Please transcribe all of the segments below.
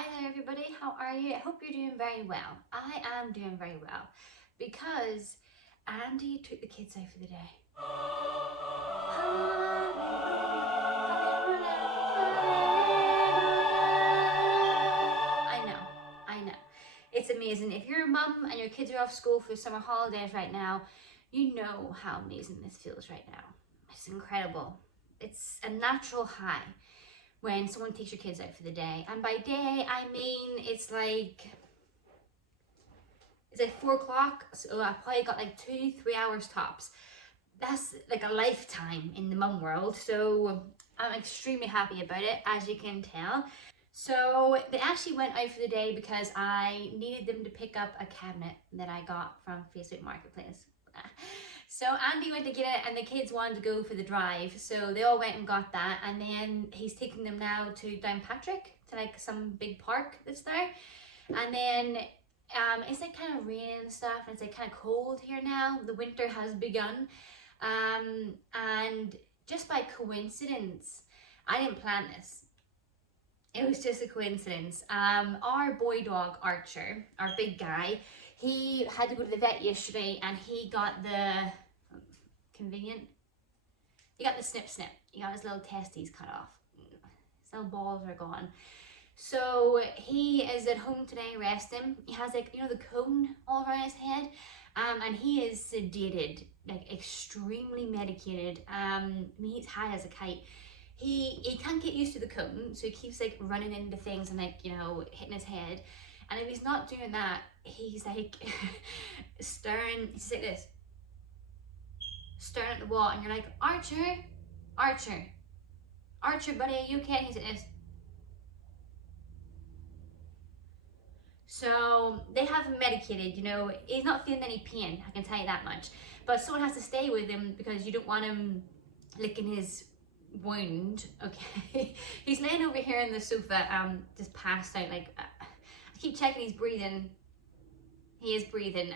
Hi there everybody, how are you? I hope you're doing very well. I am doing very well because Andy took the kids out for the day. I know. It's amazing. If you're a mum and your kids are off school for summer holidays right now, you know how amazing this feels right now. It's incredible. It's a natural high when someone takes your kids out for the day. And by day, I mean it's like 4 o'clock, so I probably got like 2-3 hours tops. That's like a lifetime in the mum world, so I'm extremely happy about it, as you can tell. So they actually went out for the day because I needed them to pick up a cabinet that I got from Facebook Marketplace. So Andy went to get it and the kids wanted to go for the drive, so they all went and got that, and then he's taking them now to Downpatrick, to like some big park that's there. And then it's like kind of raining and stuff, and it's like kind of cold here now. The winter has begun, and just by coincidence, I didn't plan this. It was just a coincidence. Our boy dog Archer, our big guy, he had to go to the vet yesterday, and he got the convenient. He got the snip. He got his little testes cut off. His little balls are gone. So he is at home today resting. He has like, you know, the cone all around his head, and he is sedated, like extremely medicated. I mean, he's high as a kite. He can't get used to the cone, so he keeps like running into things and like, you know, hitting his head. And if he's not doing that, he's like staring. He's like this, staring at the wall, and you're like, Archer, buddy, are you okay? And he's like this. So they have him medicated, you know, he's not feeling any pain, I can tell you that much. But someone has to stay with him because you don't want him licking his wound, okay? He's laying over here on the sofa, just passed out, like, I keep checking he's breathing. He is breathing,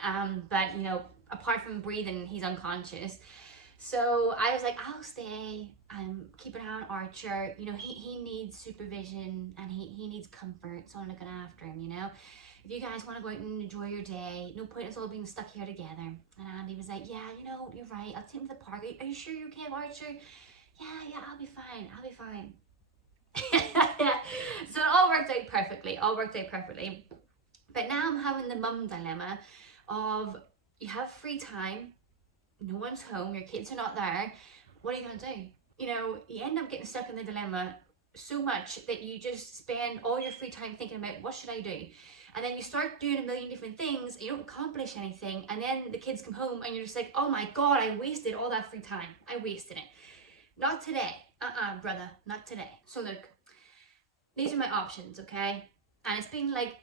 but, you know, apart from breathing, he's unconscious. So I was like, I'll stay and keep an eye on Archer. You know, he needs supervision and he needs comfort, someone looking after him, you know? If you guys want to go out and enjoy your day, no point us all being stuck here together. And Andy was like, yeah, you know, you're right. I'll take him to the park. Are you sure you're okay, Archer? Yeah, I'll be fine. So it all worked out perfectly. But now I'm having the mum dilemma of you have free time, no one's home, your kids are not there, what are you going to do? You know, you end up getting stuck in the dilemma so much that you just spend all your free time thinking about what should I do? And then you start doing a million different things, you don't accomplish anything, and then the kids come home and you're just like, oh my god, I wasted all that free time. I wasted it. Not today. Brother, not today. So look, these are my options, okay? And it's been like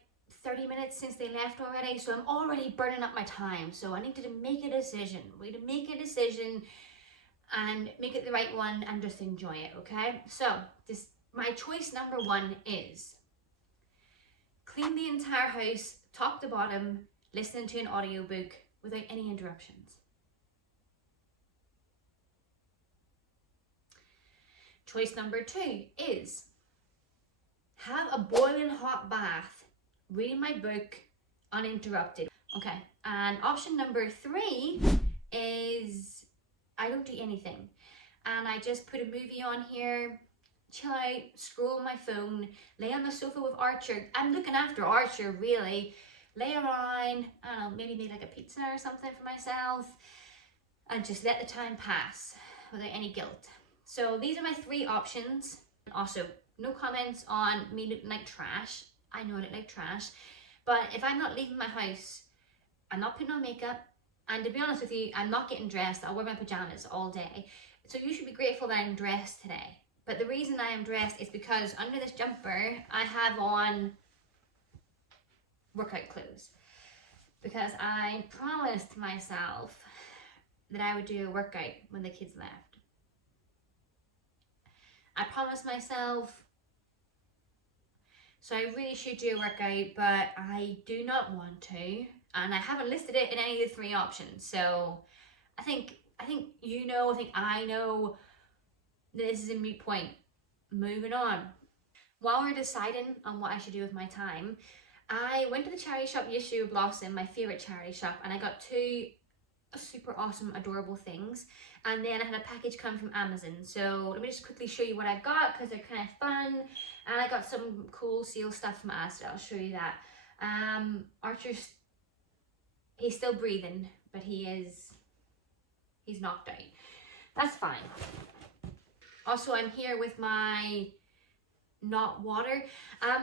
30 minutes since they left already, so I'm already burning up my time. So I need to make a decision. We need to make a decision and make it the right one and just enjoy it, okay? So my choice number one is clean the entire house, top to bottom, listening to an audiobook without any interruptions. Choice number two is have a boiling hot bath, reading my book uninterrupted. Okay, and option number three is I don't do anything. And I just put a movie on here, chill out, scroll on my phone, lay on the sofa with Archer. I'm looking after Archer, really. Lay around, I don't know, maybe make like a pizza or something for myself, and just let the time pass without any guilt. So these are my three options. Also, no comments on me looking like trash. I know I look like trash. But if I'm not leaving my house, I'm not putting on makeup, and to be honest with you, I'm not getting dressed. I'll wear my pajamas all day. So you should be grateful that I'm dressed today. But the reason I am dressed is because under this jumper, I have on workout clothes. Because I promised myself that I would do a workout when the kids left. I promised myself, so I really should do a workout, but I do not want to, and I haven't listed it in any of the three options. So I think you know, I think I know that this is a moot point. Moving on. while we're deciding on what I should do with my time, I went to the charity shop yesterday with Blossom, my favourite charity shop, and I got 2 super awesome, adorable things. And then I had a package come from Amazon. So let me just quickly show you what I got because they're kind of fun. And I got some cool seal stuff from Asda. I'll show you that. Archer's, he's still breathing, but he's knocked out. That's fine. Also, I'm here with my not water.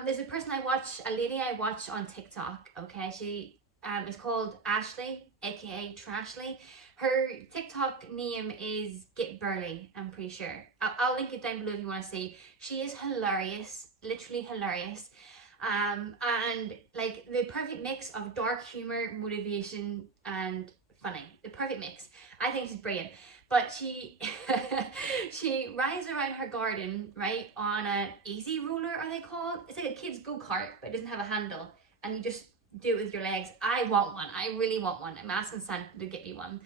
There's a lady I watch on TikTok, okay? She is called Ashley, aka Trashly. Her TikTok name is Get Burly, I'm pretty sure. I'll link it down below if you want to see. She is hilarious, literally hilarious. And like the perfect mix of dark humor, motivation, and funny. The perfect mix. I think she's brilliant. But she she rides around her garden, right, on an easy roller, are they called? It's like a kid's go-kart, but it doesn't have a handle. And you just do it with your legs. I want one. I really want one. I'm asking Santa to get me one.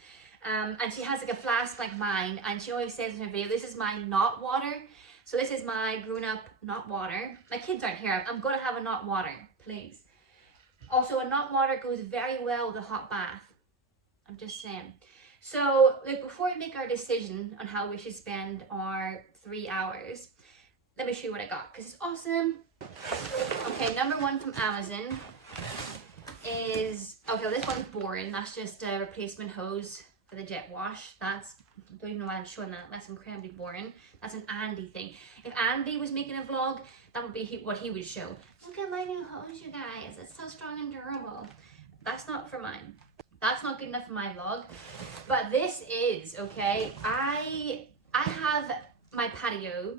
And she has like a flask like mine, and she always says in her video, this is my not water. So this is my grown-up not water. My kids aren't here. I'm going to have a not water, please. Also, a not water goes very well with a hot bath. I'm just saying. So, look, before we make our decision on how we should spend our 3 hours, let me show you what I got, because it's awesome. Okay, number 1 from Amazon is, okay, this one's boring. That's just a replacement hose for the jet wash. I don't even know why I'm showing that. That's incredibly boring. That's an Andy thing. If Andy was making a vlog, that would be what he would show. Look at my new hose, you guys. It's so strong and durable. That's not for mine. That's not good enough for my vlog. But this is, okay, I have my patio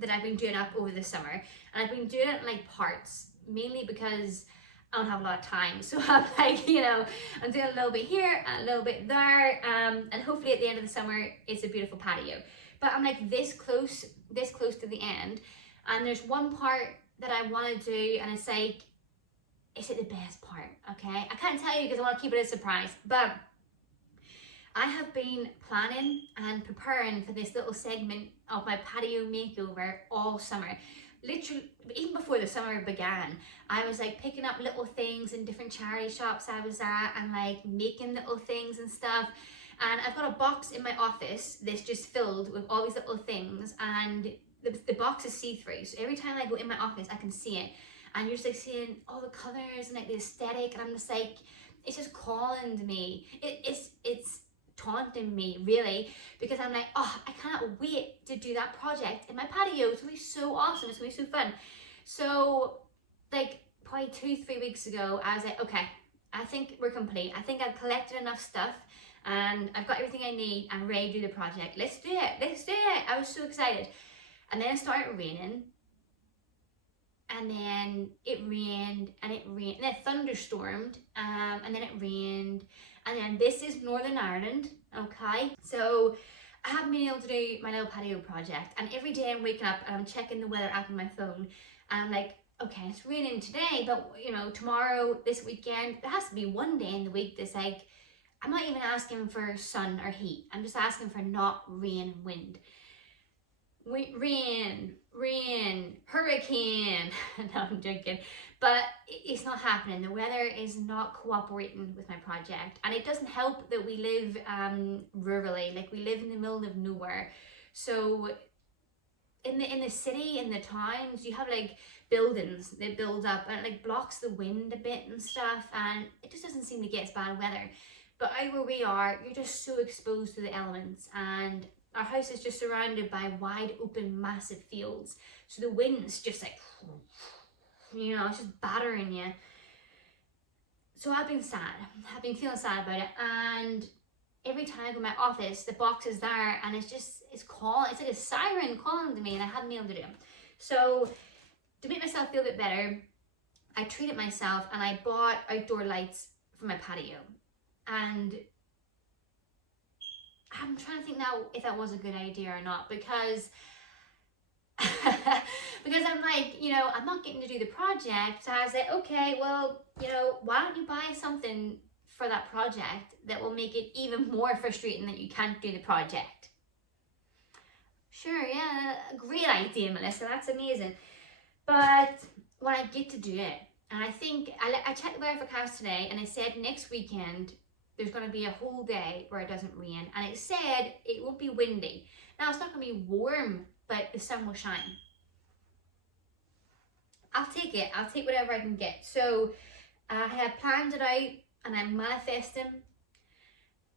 that I've been doing up over the summer. And I've been doing it in like parts, mainly because I don't have a lot of time. So I'm like, you know, I'm doing a little bit here and a little bit there. And hopefully at the end of the summer, it's a beautiful patio. But I'm like this close to the end. And there's one part that I want to do, and it's like, is it the best part? Okay, I can't tell you because I want to keep it a surprise, but I have been planning and preparing for this little segment of my patio makeover all summer. Literally, even before the summer began, I was like picking up little things in different charity shops I was at and like making little things and stuff. And I've got a box in my office that's just filled with all these little things, and the box is see-through. So every time I go in my office, I can see it. And you're just like seeing all the colors and like the aesthetic, and I'm just like, it's just calling to me. It's taunting me really, because I'm like, oh, I cannot wait to do that project in my patio. It's gonna be so awesome. It's gonna be so fun. So like probably 2-3 weeks ago, I was like, okay, I think we're complete. I think I've collected enough stuff and I've got everything I need. I'm ready to do the project. Let's do it. Let's do it. I was so excited. And then it started raining. And then it rained, and then it thunderstormed, and then it rained, and then this is Northern Ireland, okay? So I haven't been able to do my little patio project, and every day I'm waking up and I'm checking the weather app on my phone, and I'm like, okay, it's raining today, but you know, tomorrow, this weekend, there has to be one day in the week that's like, I'm not even asking for sun or heat, I'm just asking for not rain, wind. Rain, hurricane. No, I'm joking. But it's not happening. The weather is not cooperating with my project. And it doesn't help that we live rurally, like we live in the middle of nowhere. So in the city, in the towns, you have like buildings that build up, and it like blocks the wind a bit and stuff, and it just doesn't seem to get as bad weather. But out where we are, you're just so exposed to the elements, and our house is just surrounded by wide open massive fields, so the wind's just like, you know, it's just battering you. So I've been sad. I've been feeling sad about it, and every time I go to my office, the box is there, and it's calling. It's like a siren calling to me, and I haven't been able to do it. So to make myself feel a bit better, I treated myself and I bought outdoor lights for my patio. And I'm trying to think now if that was a good idea or not, because because I'm like, you know, I'm not getting to do the project. So I said, okay, well, you know, why don't you buy something for that project that will make it even more frustrating that you can't do the project? Sure, yeah, great idea, Melissa. That's amazing. But when I get to do it, and I think, I checked the weather forecast today, and it said next weekend there's going to be a whole day where it doesn't rain, and it said it won't be windy. Now it's not going to be warm, but the sun will shine. I'll take it. I'll take whatever I can get. So I have planned it out, and I'm manifesting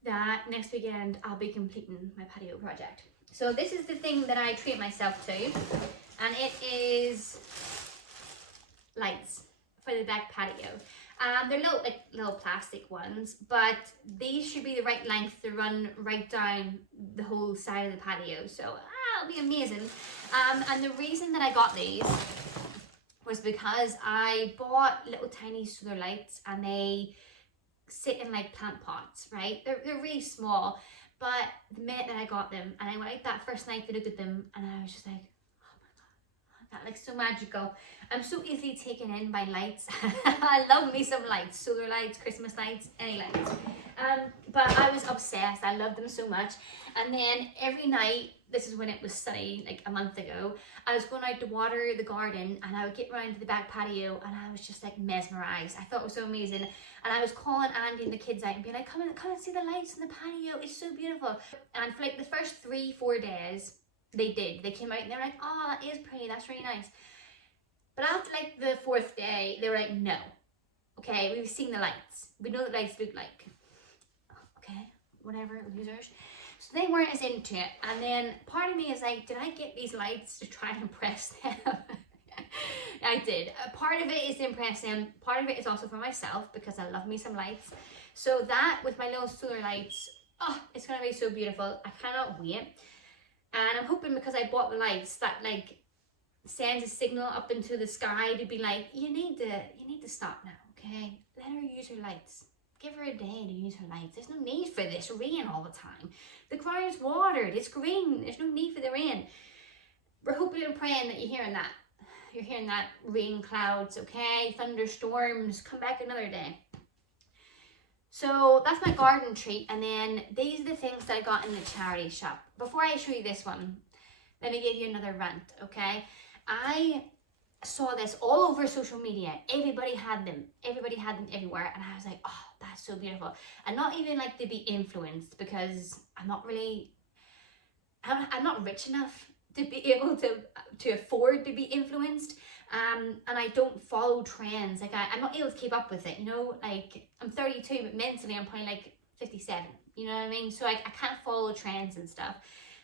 that next weekend I'll be completing my patio project. So this is the thing that I treat myself to, and it is lights for the back patio. They're little plastic ones, but these should be the right length to run right down the whole side of the patio. So it'll be amazing. And the reason that I got these was because I bought little tiny solar lights, and they sit in like plant pots, right? They're really small, but the minute that I got them, and I went out that first night to look at them, and I was just like, oh my god, that looks so magical. I'm so easily taken in by lights. I love me some lights, solar lights, Christmas lights, any lights. But I was obsessed. I loved them so much. And then every night, this is when it was sunny, like a month ago, I was going out to water the garden, and I would get around to the back patio, and I was just like mesmerized. I thought it was so amazing. And I was calling Andy and the kids out and being like, come and see the lights in the patio. It's so beautiful. And for like the first 3-4 days, they did. They came out and they were like, oh, that is pretty. That's really nice. But after like the 4th day, they were like, no. Okay, we've seen the lights. We know what lights look like. Okay, whatever, losers. So they weren't as into it. And then part of me is like, did I get these lights to try and impress them? I did. Part of it is to impress them. Part of it is also for myself, because I love me some lights. So that with my little solar lights, oh, it's going to be so beautiful. I cannot wait. And I'm hoping, because I bought the lights, that like sends a signal up into the sky to be like, you need to stop now, okay? Let her use her lights. Give her a day to use her lights. There's no need for this rain all the time. The ground's watered. It's green. There's no need for the rain. We're hoping and praying that you're hearing that. You're hearing that, rain clouds, okay? Thunderstorms. Come back another day. So that's my garden treat. And then these are the things that I got in the charity shop. Before I show you this one, let me give you another rant, okay? I saw this all over social media. Everybody had them everywhere, and I was like, oh, that's so beautiful. And not even like to be influenced, because I'm not rich enough to be able to afford to be influenced, and I don't follow trends. Like I'm not able to keep up with it, you know. Like I'm 32, but mentally I'm probably like 57, you know what I mean? So I can't follow trends and stuff.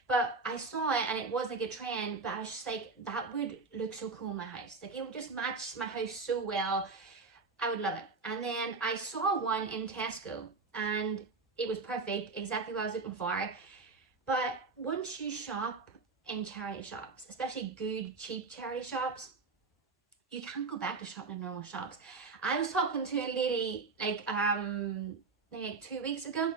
But I saw it, and it was like a trend, but I was just like, that would look so cool in my house. Like it would just match my house so well. I would love it. And then I saw one in Tesco, and it was perfect, exactly what I was looking for. But once you shop in charity shops, especially good, cheap charity shops, you can't go back to shopping in normal shops. I was talking to a lady like 2 weeks ago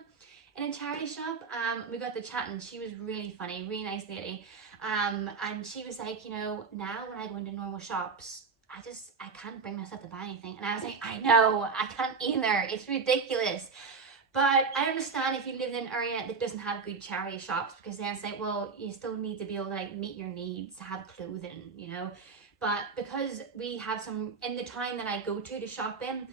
in a charity shop. We got to chatting. She was really funny, really nice lady. And she was like, you know, now when I go into normal shops, I can't bring myself to buy anything. And I was like, I know, I can't either. It's ridiculous. But I understand if you live in an area that doesn't have good charity shops, because then it's like, well, you still need to be able to like meet your needs, have clothing, you know. But because we have some in the town that I go to shop in,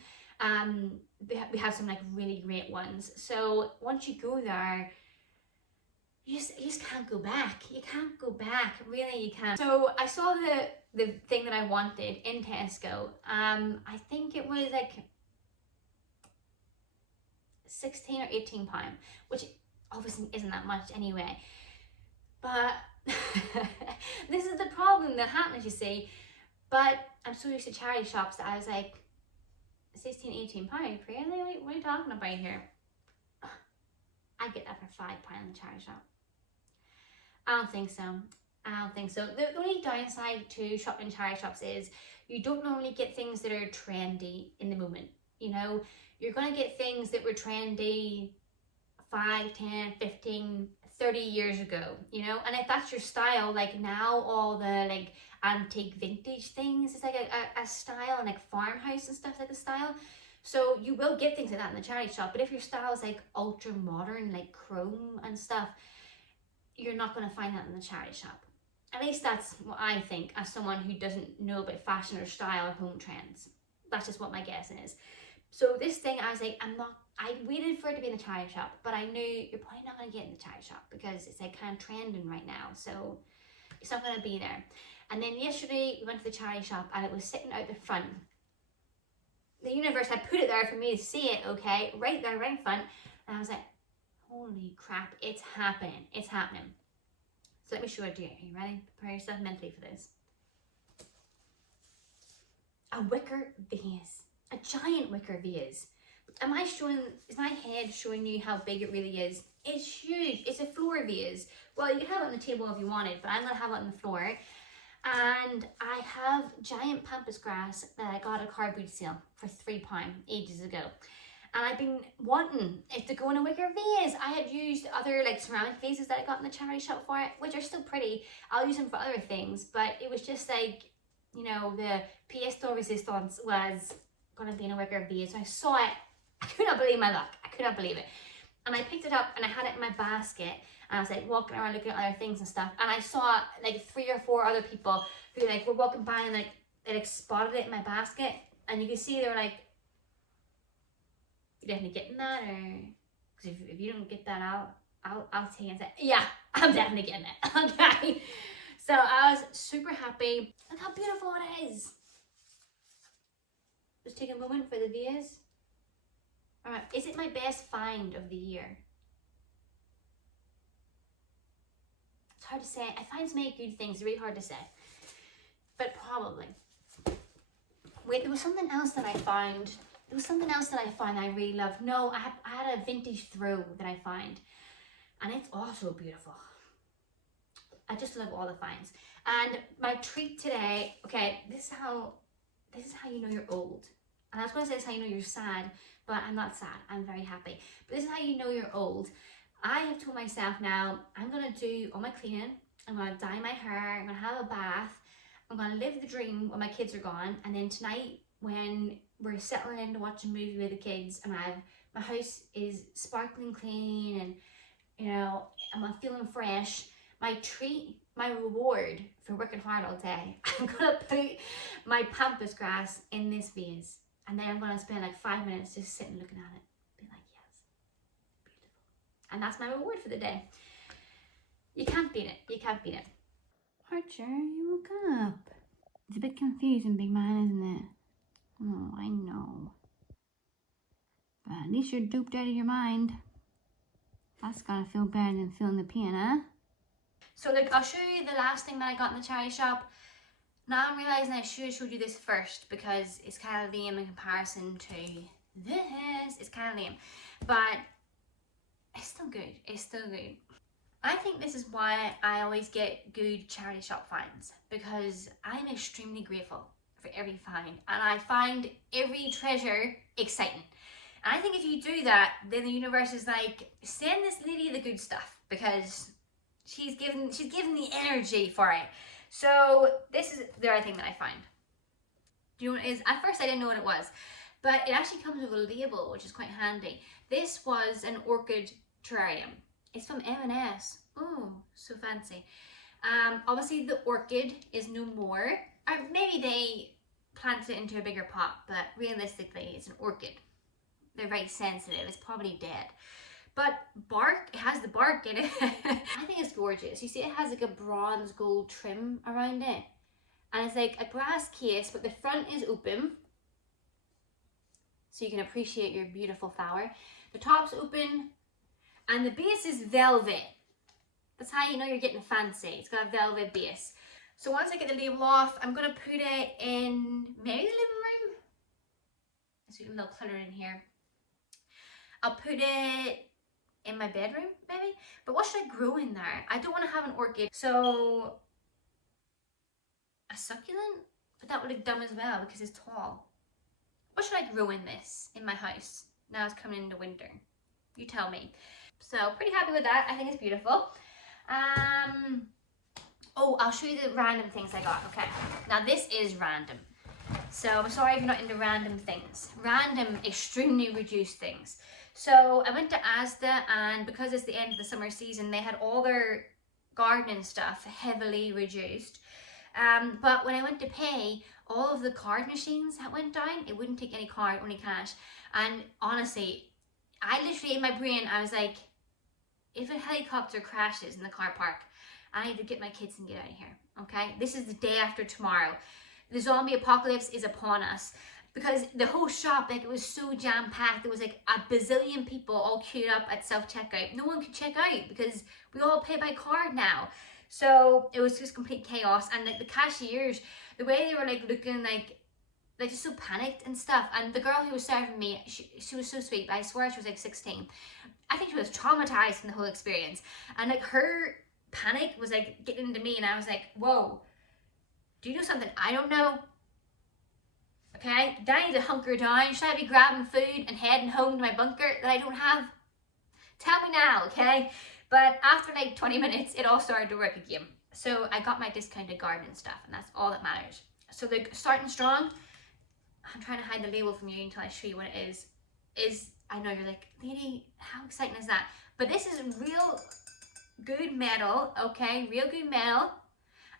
we have some like really great ones. So once you go there, you just can't go back. You can't go back. Really, you can't. So I saw the thing that I wanted in Tesco. I think it was like 16 or 18 pound, which obviously isn't that much anyway. But this is the problem that happens, you see. But I'm so used to charity shops that I was like, 16, 18 pound, really? What are you talking about here? I get that for £5 in the charity shop. I don't think so. The only downside to shopping in charity shops is you don't normally get things that are trendy in the moment. You know, you're going to get things that were trendy 5, 10, 15, 30 years ago, you know. And if that's your style, like now all the like antique vintage things is like a style, and like farmhouse and stuff like a style. So you will get things like that in the charity shop. But if your style is like ultra modern, like chrome and stuff, you're not going to find that in the charity shop. At least that's what I think, as someone who doesn't know about fashion or style or home trends. That's just what my guess is. So this thing, I was like, I waited for it to be in the charity shop, but I knew you're probably not going to get it in the charity shop because it's like kind of trending right now. So it's not going to be there. And then yesterday we went to the charity shop and it was sitting out the front. The universe had put it there for me to see it, okay, right there, right in front. And I was like, holy crap, it's happening. It's happening. So let me show it to you. Are you ready? Prepare yourself mentally for this. A wicker vase. A giant wicker vase. Is my head showing you how big it really is? It's huge. It's a floor vase. Well, you can have it on the table if you wanted, but I'm going to have it on the floor. And I have giant pampas grass that I got at a car boot sale for £3 ages ago. And I've been wanting it to go in a wicker vase. I had used other like ceramic vases that I got in the charity shop for it, which are still pretty. I'll use them for other things, but it was just like, you know, the pièce de résistance was going to be in a wicker vase. So I saw it. I could not believe my luck. I could not believe it. And I picked it up and I had it in my basket. And I was like walking around looking at other things and stuff. And I saw like 3 or 4 other people who like were walking by and like they like spotted it in my basket. And you could see they were like, "You definitely getting that?" Or because if you don't get that out, I'll take it and say, "Yeah, I'm definitely getting it." Okay. So I was super happy. Look how beautiful it is. Just take a moment for the vase. Alright, is it my best find of the year? It's hard to say. I find so many good things, really hard to say. But probably. Wait, there was something else that I found. There was something else that I found I really loved. No, I had a vintage throw that I find. And it's also beautiful. I just love all the finds. And my treat today, okay, this is how you know you're old. And I was going to say this is how you know you're sad, but I'm not sad. I'm very happy. But this is how you know you're old. I have told myself now, I'm going to do all my cleaning. I'm going to dye my hair. I'm going to have a bath. I'm going to live the dream when my kids are gone. And then tonight, when we're settling in to watch a movie with the kids, and my house is sparkling clean, and you know, I'm feeling fresh, my treat, my reward for working hard all day, I'm going to put my pampas grass in this vase. And then I'm going to spend like 5 minutes just sitting looking at it. Be like, yes, beautiful. And that's my reward for the day. You can't beat it. You can't beat it. Archer, you woke up. It's a bit confusing, big man, isn't it? Oh, I know. But at least you're duped out of your mind. That's gotta feel better than feeling the pain, huh? So look, I'll show you the last thing that I got in the charity shop. Now I'm realising I should have showed you this first because it's kind of lame in comparison to this. It's kind of lame. But it's still good. It's still good. I think this is why I always get good charity shop finds, because I'm extremely grateful for every find. And I find every treasure exciting. And I think if you do that, then the universe is like, send this lady the good stuff because she's given the energy for it. So this is the other thing that I find. Do you know what it is? At first I didn't know what it was, but it actually comes with a label, which is quite handy. This was an orchid terrarium. It's from M&S. Oh, so fancy. Obviously the orchid is no more. Or maybe they planted it into a bigger pot, but realistically it's an orchid. They're very sensitive. It's probably dead. But bark, it has the bark in it. I think it's gorgeous. You see it has like a bronze gold trim around it. And it's like a glass case, but the front is open. So you can appreciate your beautiful flower. The top's open and the base is velvet. That's how you know you're getting fancy. It's got a velvet base. So once I get the label off, I'm gonna put it in maybe the living room. Let's do a little clutter in here. I'll put it in my bedroom, maybe. But what should I grow in there? I don't want to have an orchid. So, a succulent? But that would look dumb as well because it's tall. What should I grow in this, in my house? Now it's coming into winter. You tell me. So, pretty happy with that. I think it's beautiful. Oh, I'll show you the random things I got. Okay. Now, this is random. So, I'm sorry if you're not into random things. Random, extremely reduced things. So I went to Asda, and because it's the end of the summer season, they had all their gardening stuff heavily reduced. But when I went to pay, all of the card machines that went down, it wouldn't take any card, only cash. And honestly, I literally, in my brain, I was like, if a helicopter crashes in the car park, I need to get my kids and get out of here, okay? This is the day after tomorrow. The zombie apocalypse is upon us. Because the whole shop, like, it was so jam-packed. There was like a bazillion people all queued up at self-checkout. No one could check out because we all pay by card now. So it was just complete chaos. And like the cashiers, the way they were like looking like just so panicked and stuff. And the girl who was serving me, she was so sweet, but I swear she was like 16. I think she was traumatized from the whole experience. And like her panic was like getting into me, and I was like, whoa, do you know something I don't know? Okay, do I need to hunker down? Should I be grabbing food and heading home to my bunker that I don't have? Tell me now, okay? But after like 20 minutes, it all started to work again. So I got my discounted gardening stuff, and that's all that matters. So they're starting strong. I'm trying to hide the label from you until I show you what it is. I know you're like, lady, how exciting is that? But this is real good metal, okay? Real good metal.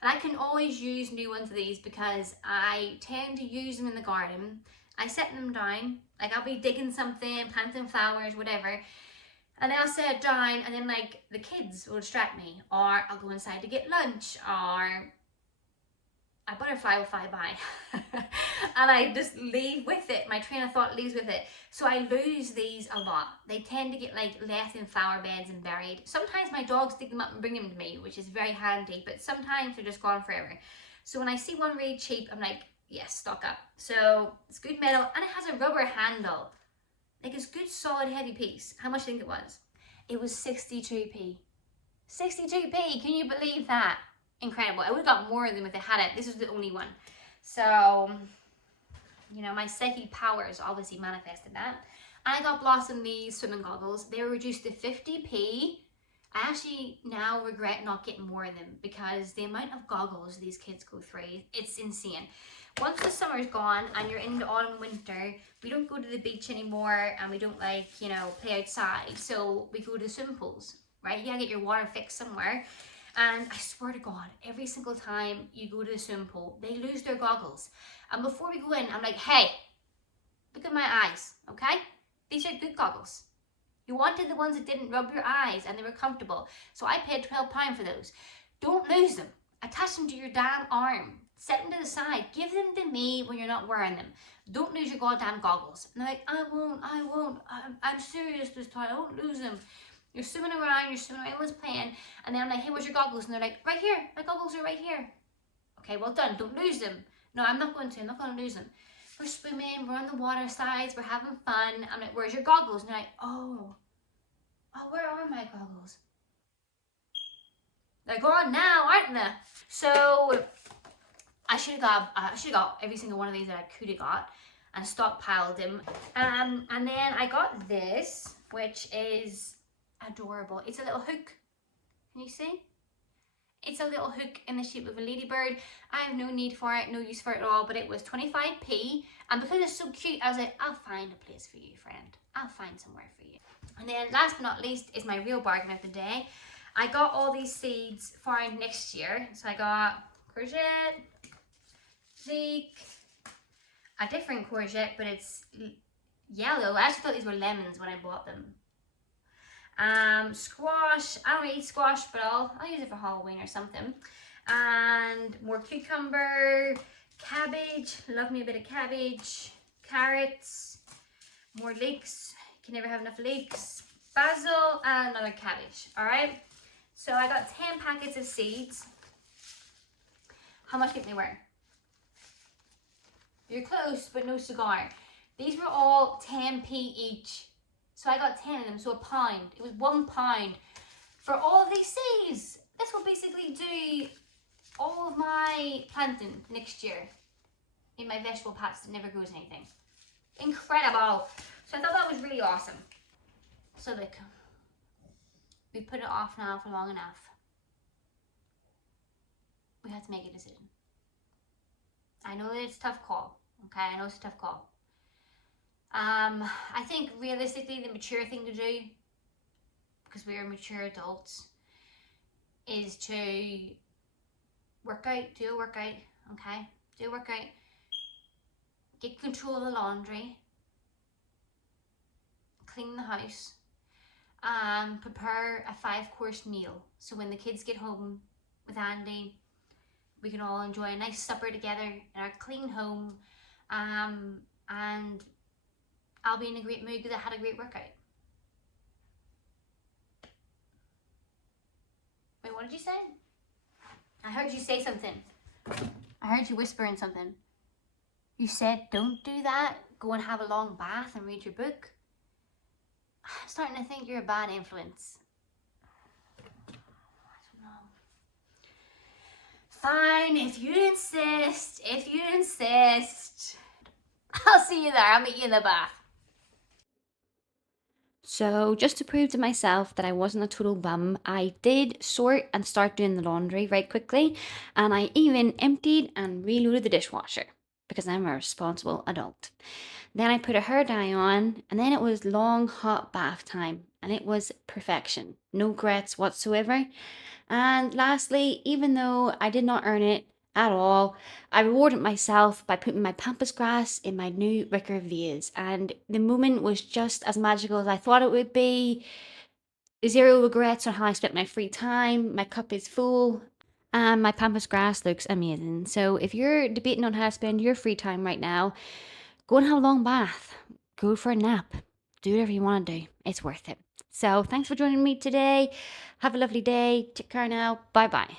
And I can always use new ones of these because I tend to use them in the garden. I set them down, like I'll be digging something, planting flowers, whatever. And then I'll set it down, and then like the kids will distract me, or I'll go inside to get lunch, or a butterfly will fly by and I just leave with it. My train of thought leaves with it. So I lose these a lot. They tend to get like left in flower beds and buried. Sometimes my dogs dig them up and bring them to me, which is very handy, but sometimes they're just gone forever. So when I see one really cheap, I'm like, yes, stock up. So it's good metal, and it has a rubber handle. Like it's good, solid, heavy piece. How much do you think it was? It was 62p. 62p, can you believe that? Incredible. I would have got more of them if they had it. This was the only one. So, you know, my psychic powers obviously manifested that. I got Blossom these swimming goggles. They were reduced to 50p. I actually now regret not getting more of them because the amount of goggles these kids go through, it's insane. Once the summer's gone and you're into autumn and winter, we don't go to the beach anymore, and we don't like, you know, play outside. So we go to swimming pools, right? You gotta get your water fixed somewhere. And I swear to God, every single time you go to the swimming pool, they lose their goggles. And before we go in, I'm like, hey, look at my eyes, okay? These are good goggles. You wanted the ones that didn't rub your eyes and they were comfortable. So I paid £12 for those. Don't lose them. Attach them to your damn arm. Set them to the side. Give them to me when you're not wearing them. Don't lose your goddamn goggles. And they're like, I won't. I'm serious this time. I won't lose them. You're swimming around, everyone's playing, and then I'm like, hey, where's your goggles? And they're like, right here, my goggles are right here. Okay, well done, don't lose them. No, I'm not going to lose them. We're swimming, we're on the water slides, we're having fun. I'm like, where's your goggles? And they're like, oh, where are my goggles? They're gone now, aren't they? So I should have got every single one of these that I could have got and stockpiled them. And then I got this, which is adorable. It's a little hook. Can you see? It's a little hook in the shape of a ladybird. I have no need for it, no use for it at all, but it was 25p. And because it's so cute, I was like, I'll find a place for you, friend. I'll find somewhere for you. And then last but not least is my real bargain of the day. I got all these seeds for next year. So I got courgette, leek, a different courgette, but it's yellow. I actually thought these were lemons when I bought them. Squash. I don't really eat squash, but I'll use it for Halloween or something. And more cucumber, cabbage. Love me a bit of cabbage. Carrots. More leeks. Can never have enough leeks. Basil and another cabbage. All right. So I got 10 packets of seeds. How much do you think they were? You're close, but no cigar. These were all 10p each. So I got 10 of them, so £1. It was £1 for all of these seeds. This will basically do all of my planting next year in my vegetable patch that never grows anything. Incredible. So I thought that was really awesome. So look, we put it off now for long enough. We have to make a decision. I know that it's a tough call, okay? I know it's a tough call. I think realistically the mature thing to do, because we are mature adults, is to work out, do a workout, okay? Do a workout, get control of the laundry, clean the house, and prepare a 5-course meal. So when the kids get home with Andy, we can all enjoy a nice supper together in our clean home, and I'll be in a great mood because I had a great workout. Wait, what did you say? I heard you say something. I heard you whispering something. You said, don't do that. Go and have a long bath and read your book. I'm starting to think you're a bad influence. I don't know. Fine, if you insist. If you insist. I'll see you there. I'll meet you in the bath. So just to prove to myself that I wasn't a total bum, I did sort and start doing the laundry very quickly, and I even emptied and reloaded the dishwasher because I'm a responsible adult. Then I put a hair dye on, and then it was long hot bath time, and it was perfection. No regrets whatsoever. And lastly, even though I did not earn it at all, I rewarded myself by putting my pampas grass in my new wicker vase. And the moment was just as magical as I thought it would be. Zero regrets on how I spent my free time. My cup is full. And my pampas grass looks amazing. So if you're debating on how to spend your free time right now, go and have a long bath. Go for a nap. Do whatever you want to do. It's worth it. So thanks for joining me today. Have a lovely day. Take care now. Bye bye.